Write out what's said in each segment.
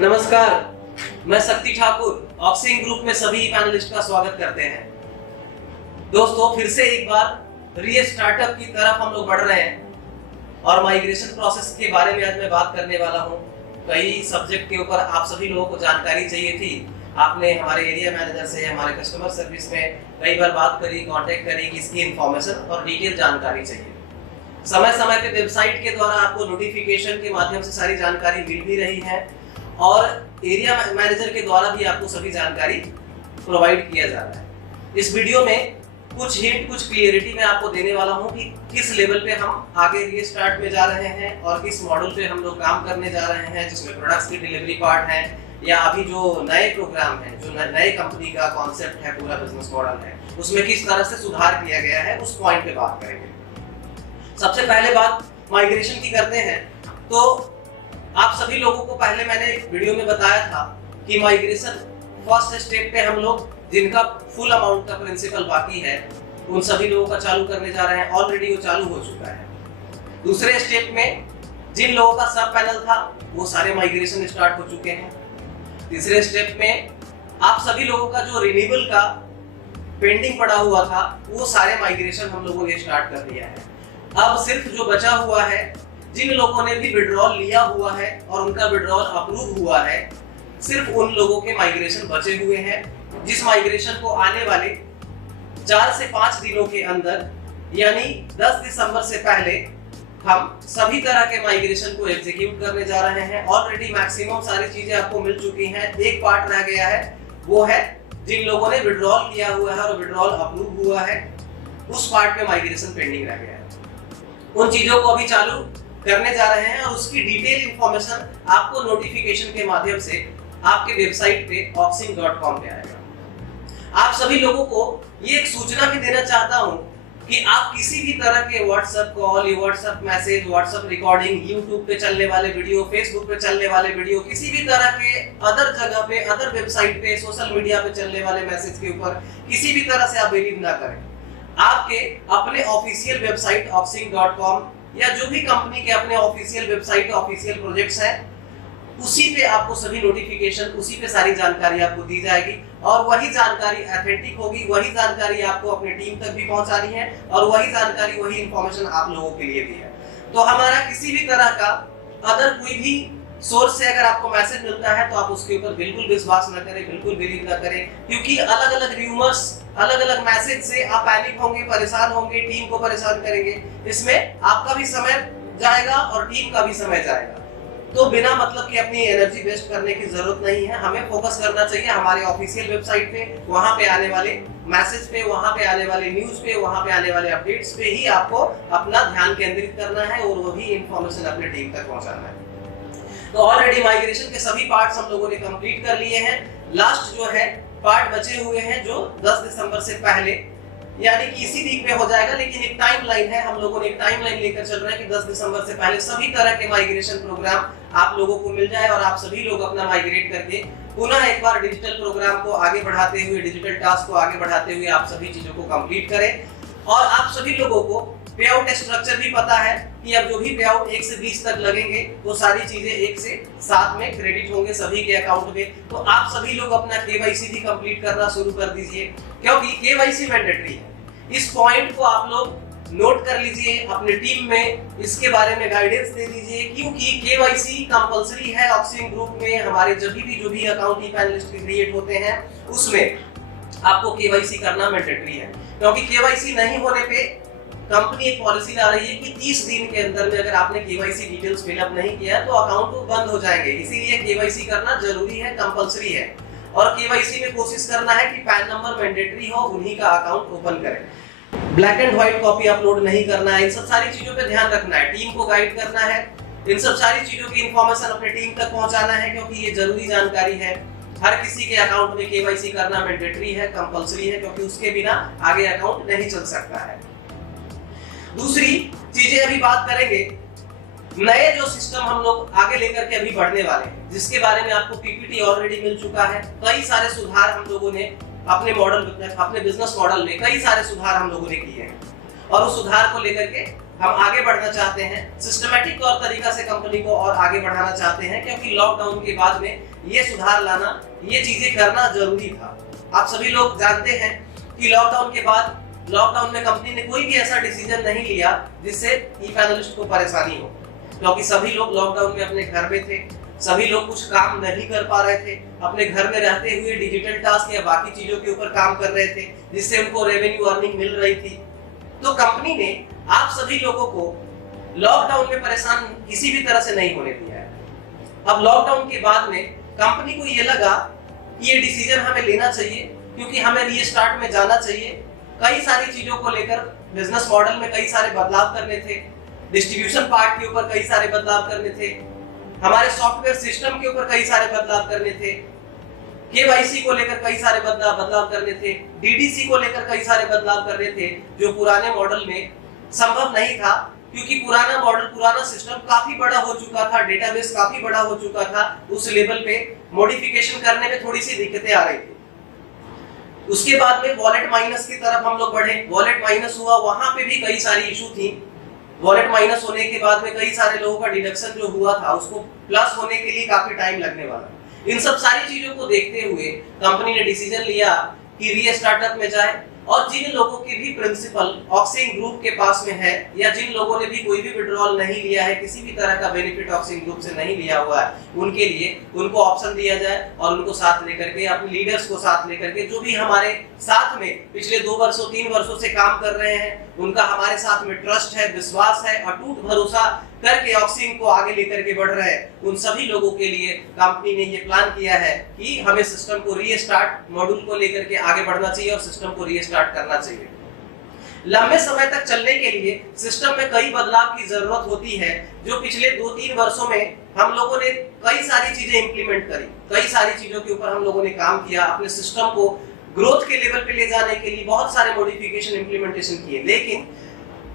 नमस्कार, मैं शक्ति ठाकुर ऑक्सिंग ग्रुप में सभी पैनलिस्ट का स्वागत करते हैं। दोस्तों, फिर से एक बार री स्टार्टअप की तरफ हम लोग बढ़ रहे हैं और माइग्रेशन प्रोसेस के बारे में आज मैं बात करने वाला हूं। कई सब्जेक्ट के ऊपर आप सभी लोगों को जानकारी चाहिए थी। आपने हमारे एरिया मैनेजर से, हमारे कस्टमर सर्विस में कई बार बात करी, कांटेक्ट करी कि इसकी इंफॉर्मेशन और डिटेल जानकारी चाहिए। समय समय पे वेबसाइट के द्वारा आपको नोटिफिकेशन के माध्यम से सारी जानकारी मिल भी रही है और एरिया मैनेजर के द्वारा भी आपको सभी जानकारी प्रोवाइड किया जा रहा है। इस वीडियो में कुछ हिंट, कुछ क्लियरिटी मैं आपको देने वाला हूं कि किस लेवल पे हम आगे रीस्टार्ट में जा रहे हैं और किस मॉडल पे हम लोग काम करने जा रहे हैं, जिसमें प्रोडक्ट्स की डिलीवरी पार्ट है या अभी जो नए प्रोग्राम है, जो नए कंपनी का कॉन्सेप्ट है, पूरा बिजनेस मॉडल है, उसमें किस तरह से सुधार किया गया है, उस पॉइंट पे बात करेंगे। सबसे पहले बात माइग्रेशन की करते हैं। तो आप सभी लोगों को पहले मैंने वीडियो में बताया था कि माइग्रेशन फर्स्ट स्टेप पे हम लोग जिनका फुल अमाउंट का प्रिंसिपल बाकी है उन सभी लोगों का चालू करने जा रहे हैं। ऑलरेडी वो चालू हो चुका है। दूसरे स्टेप में जिन लोगों का सब पैनल था वो सारे माइग्रेशन स्टार्ट हो चुके हैं। तीसरे स्टेप में आप सभी लोगों का जो रिन्यूअल का पेंडिंग पड़ा हुआ था वो सारे माइग्रेशन हम लोगों ने स्टार्ट कर दिया है। अब सिर्फ जो बचा हुआ है, जिन लोगों ने भी विड्रॉल लिया हुआ है और उनका विड्रॉल अप्रूव हुआ है, सिर्फ उन लोगों के माइग्रेशन बचे हुए हैं, जिस माइग्रेशन को आने वाले 4 से 5 दिनों के अंदर यानी 10 दिसंबर से पहले हम सभी तरह के माइग्रेशन को एग्जीक्यूट करने जा रहे हैं। ऑलरेडी मैक्सिमम सारी चीजें आपको मिल चुकी हैं। एक पार्ट रह गया है, वो है जिन लोगों ने विड्रॉल किया हुआ है और विड्रॉल अप्रूव हुआ है, उस पार्ट पे माइग्रेशन पेंडिंग रह गया है। उन चीजों को अभी चालू करने जा रहे हैं और उसकी डिटेल इंफॉर्मेशन आपको नोटिफिकेशन के माध्यम से आपके वेबसाइट पे auxing.com पे आएगा। आप सभी लोगों को ये एक सूचना भी देना चाहता हूं कि आप किसी भी तरह के WhatsApp call, WhatsApp message, WhatsApp recording, YouTube पे चलने वाले वीडियो, फेसबुक पे चलने वाले वीडियो, किसी भी तरह के अदर जगह पे, अदर वेबसाइट पे, सोशल मीडिया पे चलने वाले मैसेज के ऊपर किसी भी तरह से आप बिलीव ना करें। आपके अपने ऑफिशियल वेबसाइट auxing.com या जो भी कंपनी के अपने ऑफिशियल वेबसाइट, ऑफिशियल प्रोजेक्ट्स हैं, उसी पे आपको सभी नोटिफिकेशन, उसी पे सारी जानकारी आपको दी जाएगी और वही जानकारी ऑथेंटिक होगी। वही जानकारी आपको अपने टीम तक भी पहुंचानी है और वही जानकारी, वही इंफॉर्मेशन आप लोगों के लिए भी है। तो हमारा किसी भी तरह का अदर कोई भी सोर्स से अगर आपको मैसेज मिलता है तो आप उसके ऊपर बिल्कुल विश्वास न करें, बिल्कुल बिलीव न करें, क्योंकि अलग अलग र्यूमर्स, अलग अलग मैसेज से आप पैनिक होंगे, परेशान होंगे, टीम को परेशान करेंगे। इसमें आपका भी समय जाएगा और टीम का भी समय जाएगा। तो बिना मतलब कि अपनी एनर्जी वेस्ट करने की जरूरत नहीं है। हमें फोकस करना चाहिए हमारे ऑफिशियल वेबसाइट पे, वहां पे आने वाले मैसेज पे, वहां पे आने वाले न्यूज पे, वहां पे आने वाले अपडेट्स पे ही आपको अपना ध्यान केंद्रित करना है और वही इंफॉर्मेशन अपने टीम तक पहुंचाना है। तो ऑलरेडी माइग्रेशन के सभी पार्ट्स हम लोगों ने कंप्लीट कर लिए हैं। लास्ट जो है पार्ट बचे हुए हैं जो 10 दिसंबर से पहले यानी कि इसी वीक में हो जाएगा, लेकिन एक टाइमलाइन है। हम लोगों ने एक टाइमलाइन लेकर चल रहे हैं कि 10 दिसंबर से पहले सभी तरह के माइग्रेशन प्रोग्राम आप लोगों को मिल जाए और आप सभी लोग अपना माइग्रेट करके पुनः एक बार डिजिटल प्रोग्राम को आगे बढ़ाते हुए, डिजिटल टास्क को आगे बढ़ाते हुए आप सभी चीजों को कंप्लीट करें। और आप सभी लोगों को पे आउट स्ट्रक्चर भी पता है कि अब जो भी पे आउट 1 से 20 तक लगेंगे वो सारी चीजें 1 से 7 में क्रेडिट होंगे सभी के अकाउंट में। तो आप सभी लोग अपना केवाईसी भी कंप्लीट करना शुरू कर दीजिए, क्योंकि केवाईसी मैंडेटरी है। इस पॉइंट को आप लोग नोट कर लीजिए, अपने टीम में इसके बारे में गाइडेंस दे दीजिए, क्योंकि केवाईसी कंपलसरी है ऑक्सिंग ग्रुप में। हमारे जो भी अकाउंट ई पैनलिस्ट क्रिएट होते हैं उसमें आपको केवाईसी करना मैंडेटरी है, क्योंकि केवाईसी नहीं होने पे कंपनी एक पॉलिसी ला रही है कि 30 दिन के अंदर में अगर आपने केवाईसी डिटेल्स फिलअप नहीं किया तो अकाउंट बंद हो जाएंगे। इसीलिए केवाईसी करना जरूरी है, कंपलसरी है। और केवाईसी में कोशिश करना है कि पैन नंबर मैंडेटरी हो, उन्हीं का अकाउंट ओपन करें। Black and white copy upload नहीं करना है। इन सब सारी चीजों पे ध्यान रखना है, टीम को गाइड करना है, इन सब सारी चीजों की इंफॉर्मेशन अपने टीम तक पहुंचाना है, क्योंकि ये जरूरी जानकारी है। हर किसी के अकाउंट में केवाईसी करना मैंडेटरी है, कंपलसरी है, क्योंकि उसके बिना आगे अकाउंट नहीं चल सकता है। दूसरी चीजें अभी बात करेंगे, नए जो सिस्टम हम लोग आगे लेकर के अभी बढ़ने वाले हैं, जिसके बारे में आपको पीपीटी ऑलरेडी मिल चुका है। कई सारे सुधार हम लोगों ने अपने मॉडल, अपने बिजनेस मॉडल में कई सारे सुधार हम लोगों ने किए हैं और उस सुधार को लेकर के हम आगे बढ़ना चाहते हैं, सिस्टमैटिक तौर तरीका से कंपनी को और आगे बढ़ाना चाहते हैं, क्योंकि लॉकडाउन के बाद में ये सुधार लाना, ये चीजें करना जरूरी था। आप सभी लोग जानते हैं कि लॉकडाउन के बाद लॉकडाउन में कंपनी ने कोई भी ऐसा डिसीजन नहीं लिया जिससे ई पैनलिस्ट को परेशानी हो, क्योंकि सभी लोग लॉकडाउन में अपने घर में थे, सभी लोग कुछ काम नहीं कर पा रहे थे, अपने घर में रहते हुए डिजिटल टास्क या बाकी चीजों के ऊपर काम कर रहे थे, जिससे उनको रेवेन्यू अर्निंग मिल रही थी। तो कंपनी ने आप सभी लोगों को लॉकडाउन में परेशान किसी भी तरह से नहीं होने दिया है। अब लॉकडाउन के बाद में कंपनी को ये लगा कि ये डिसीजन हमें लेना चाहिए, क्योंकि हमें रीस्टार्ट में जाना चाहिए। कई सारी चीजों को लेकर बिजनेस मॉडल में कई सारे बदलाव करने थे, डिस्ट्रीब्यूशन पार्ट के ऊपर कई सारे बदलाव करने थे, हमारे सॉफ्टवेयर सिस्टम के ऊपर कई सारे बदलाव करने थे, केवाईसी को लेकर कई सारे बदलाव करने थे, डीडीसी को लेकर कई सारे बदलाव करने थे, जो पुराने मॉडल में संभव नहीं था, क्योंकि पुराना मॉडल, पुराना सिस्टम काफी बड़ा हो चुका था, डेटाबेस काफी बड़ा हो चुका था। उस लेवल पे मॉडिफिकेशन करने में थोड़ी सी दिक्कतें आ रही थी। उसके बाद में वॉलेट माइनस की तरफ हम लोग बढ़े, वॉलेट माइनस हुआ, वहां पे भी कई सारी इशू थी। वॉलेट माइनस होने के बाद में कई सारे लोगों का डिडक्शन जो हुआ था उसको प्लस होने के लिए काफी टाइम लगने वाला। इन सब सारी चीजों को देखते हुए कंपनी ने डिसीजन लिया कि रीस्टार्टअप में जाए, और जिन लोगों के भी प्रिंसिपल ऑक्सिन ग्रुप के पास में है, या जिन लोगों ने भी कोई भी विड्रॉल नहीं लिया है, किसी भी तरह का बेनिफिट ऑक्सिन ग्रुप से नहीं लिया हुआ है, उनके लिए उनको ऑप्शन दिया जाए और उनको साथ लेकर के, अपने लीडर्स को साथ लेकर के, जो भी हमारे साथ में पिछले 2 वर्षों 3 वर्षों से काम कर रहे हैं, उनका हमारे साथ में ट्रस्ट है, विश्वास है, अटूट भरोसा करके ऑक्सिन को आगे लेकर के बढ़ रहे हैं, उन सभी लोगों के लिए कंपनी ने ये प्लान किया है कि हमें सिस्टम को रीस्टार्ट, मॉड्यूल को लेकर के आगे बढ़ना चाहिए और सिस्टम को रीस्टार्ट करना चाहिए। लंबे समय तक चलने के लिए सिस्टम में कई बदलाव की जरूरत होती है, जो पिछले 2-3 वर्षों में हम लोगों ने कई सारी चीजें इंप्लीमेंट करी, कई सारी चीजों के ऊपर हम लोगों ने काम किया, अपने सिस्टम को ग्रोथ के लेवल पे ले जाने के लिए बहुत सारे मॉडिफिकेशन इंप्लीमेंटेशन किए, लेकिन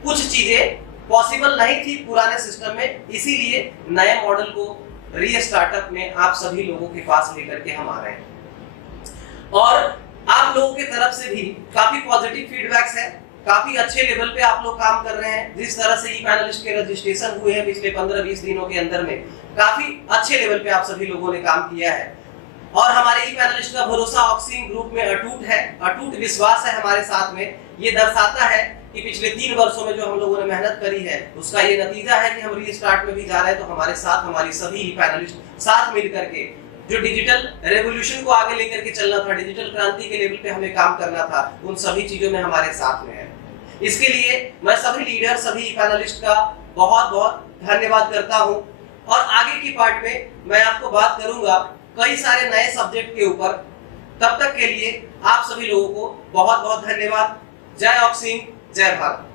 कुछ चीजें पॉसिबल नहीं थी पुराने सिस्टम में, इसीलिए नए मॉडल को रीस्टार्टअप में आप सभी लोगों के पास लेकर के हम आ रहे हैं। और आप लोगों की तरफ से भी काफी पॉजिटिव फीडबैक्स है, काफी अच्छे लेवल पे आप लोग काम कर रहे हैं। जिस तरह से ई पैनलिस्ट के रजिस्ट्रेशन हुए हैं पिछले 15-20 दिनों के अंदर में, काफी अच्छे लेवल पे आप सभी लोगों ने काम किया है, और हमारे ई पैनलिस्ट का भरोसा ऑक्सिन ग्रुप में अटूट है, अटूट विश्वास है हमारे साथ में। ये दर्शाता है कि पिछले 3 वर्षों में जो हम लोगों ने मेहनत करी है, उसका ये नतीजा है कि हम रीस्टार्ट में भी जा रहे हैं। तो हमारे साथ हमारी सभी ई पैनलिस्ट साथ मिल करके जो डिजिटल रेवोल्यूशन को आगे लेकर के चलना था, डिजिटल क्रांति के लेवल पे हमें काम करना था, उन सभी चीजों में हमारे साथ में है। इसके लिए मैं सभी लीडर, सभी ई पैनलिस्ट का बहुत बहुत धन्यवाद करता हूं। और आगे की पार्ट में मैं आपको बात करूंगा कई सारे नए सब्जेक्ट के ऊपर। तब तक के लिए आप सभी लोगों को बहुत बहुत धन्यवाद। जय ऑक्सिन, जय भारत।